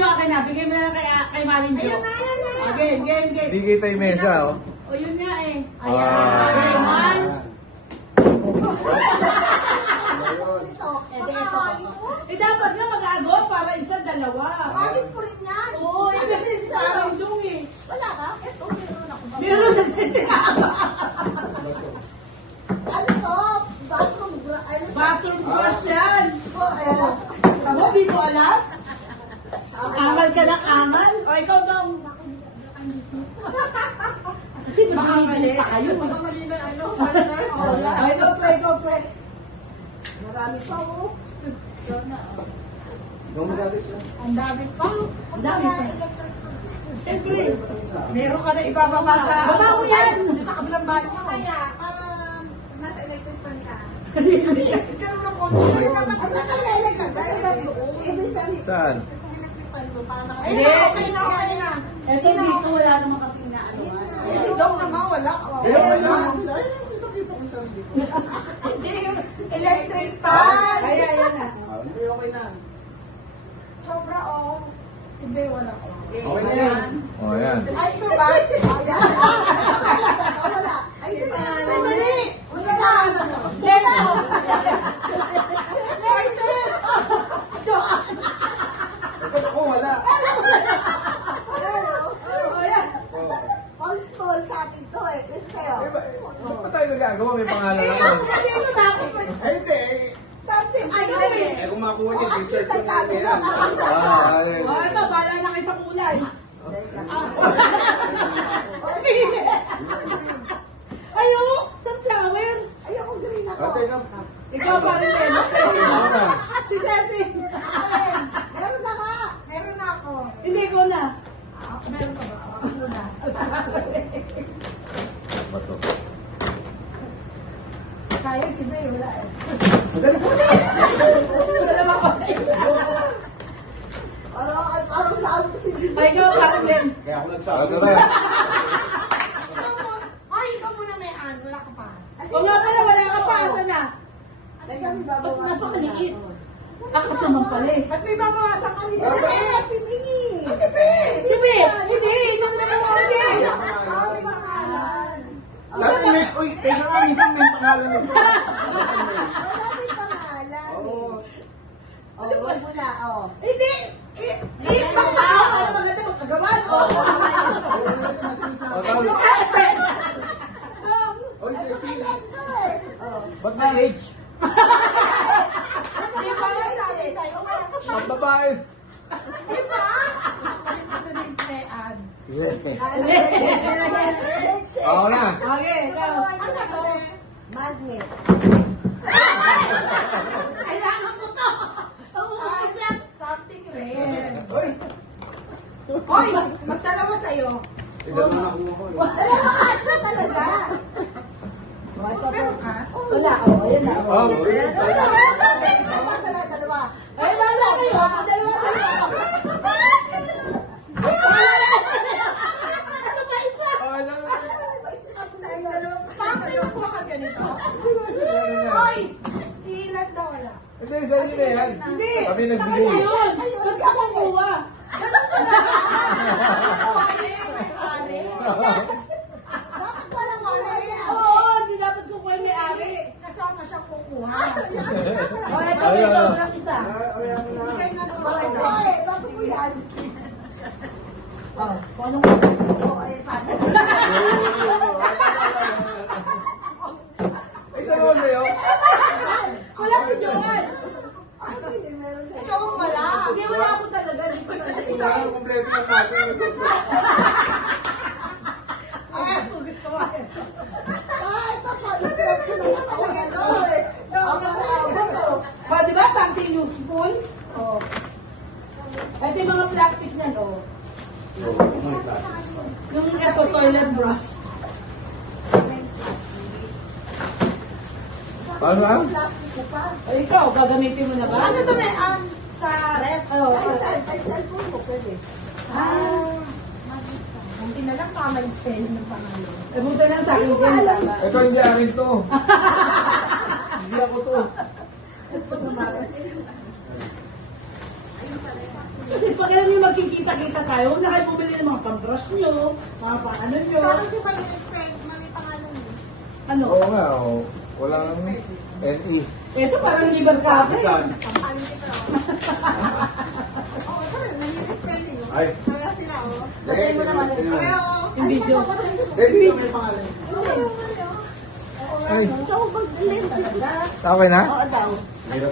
Jo, akin na. Bigay mo na kay Maring Jo. Ayun na, ayun na. Game, game, game. Di kita yung mesa, oh. O, yun nga eh. Ah. Okay, one. Ito. Eh, dapat nga mag-agot para isa, dalawa. Agis po rin yan. Oo, eh, kasi si Maring Jo eh. Wala ka? Ito, meron ako. Meron na Ano to? Bathroom. bathroom brush yan. Ayan. Tamo, di mo alam? Angal ka ng angal? O, ikaw daw. Kasi magmamali tayo. Magmamali na ano. Ay, ikaw play, ikaw play. Marami pa oh. Ang dami pa. Ang dami pa. Siyempre. Meron ka na ibababa sa... Baba mo yan. Sa kabilang bahay mo. Kaya, para nasa electric fan ka. Kasi, karoon ng konti. Dapat ang naka-electric fan. Every Sunday. Saan? Hindi. Okay na, okay na. Ito dito, wala naman kasi na ano. Si Dong naman, wala. Wala. Hindi, electric fan. Ay, ayan na. Hindi, okay na. Sobra oh. Si Bey wala ko. Okay na yan. Oh, yan. Ay, ito ba? Ayan. Wala. Ay, ito ba? Mali. Wala na. Dito. Ito ako, wala. All sa akin to eh. Kasi kayo. Ano tayo nagagawa? May pangalan ako. Kasi ito na ako. Ay, hindi. Something. Ano eh? Eh, kung makuha niya, t-shirt ko na Ay, yan. Ayun. O, ito, bahala na kayo sa kulay. Ayo, sunflower. Ayoko green ako. Ate, ikaw. Ikaw pa rin eh. Ako na. Si Ceci. Meron na ka. Meron na ako. Hindi ko na. Meron ka ba? Ako na. Bato. Kaya si Bey wala eh. Wala naman ako. Parang naano ko si Bey. Ay, ikaw pa rin. Kaya ako nagsabi. Ito na. Ay, ikaw muna may an. Wala ka pa. O nga pala, wala ka pa. Asa na? Kaya may babawasan. Ba't napakaliit? Akas naman pala eh. Ba't may babawasan ka niya? Si Bey. Si Bey. Si Bey. Hindi. Ikaw na lang. Hindi. May pangalan. Dati may, uy, kaya nga minsan may pangalan nito. Wala may pangalan. Oo. Oh, wag mo na, oh. Hindi. Basta ako. Ano maganda magkagawan? Oh, tawag. Uy, Ceci. Pangalan to eh. Oh. Ba't may age? Di ba sabi sa'yo? Ang babae. Di ba? Ito din pre-ad. Oo na. Okay, ikaw. Ano to? Magnet. Kailangan mo to. Something red. Uy. Hoy, magdalawa sa'yo. Ito na nakuha ko. Dalawa ka siya talaga. Meron ka? Wala. O, ayan na. Oh, Dalawa. Ay, wala kayo. Dalawa kayo. Ano pa isa? Bakit nakuha ka ganito? Hoy! Hoy, si Ilan daw wala. Hindi, sa inyo na yan. Hindi. Kami Sa nagbigay. kanya yun. Ba't ka kukuha? Bakit walang wala yan? Oo, hindi dapat kukuha yung may-ari. Kasama siyang kukuha. O, ito may sobrang isa. Bigay na naman. Bakit mo yan? O, kung anong Oo, eh, paano? Ito naman sa'yo. wala si Joel. Ano hindi meron na? Ikaw ang wala. Hindi, wala ako talaga. Hindi ko talaga. Kailangan kompleto ng natin. Ay, ito gusto mo. Ay, ito po. Isarap ko naman talaga doon. O, di ba? Something useful. O. Ito yung mga plastic na, o. Yung ito, toilet brush. Paano ah? O, ikaw, gagamitin mo na ba? Ano to may sa ref? Oo. Ay, cellphone mo, pwede. Hindi na lang tama yung spelling ng pangalan. Eh, buta na sa akin din. Tama. Ito hindi akin to. Hindi ako to. Kasi pag alam niyo magkikita-kita tayo, huwag na kayo bumili ng mga pang-brush nyo, mga pang-ano nyo. Bakit di ba yung friend, mali pangalan mo? Ano? Oo nga, oh. Walang NE. Ito parang libertado. Saan? Kampanin kita. Oo, sir, naging friend yun. Ay. Wala sila, oh. Patay mo naman. Yung video. Dito may pangalan. Ay. Ikaw mag-link. Okay na? Oo daw. Hirap.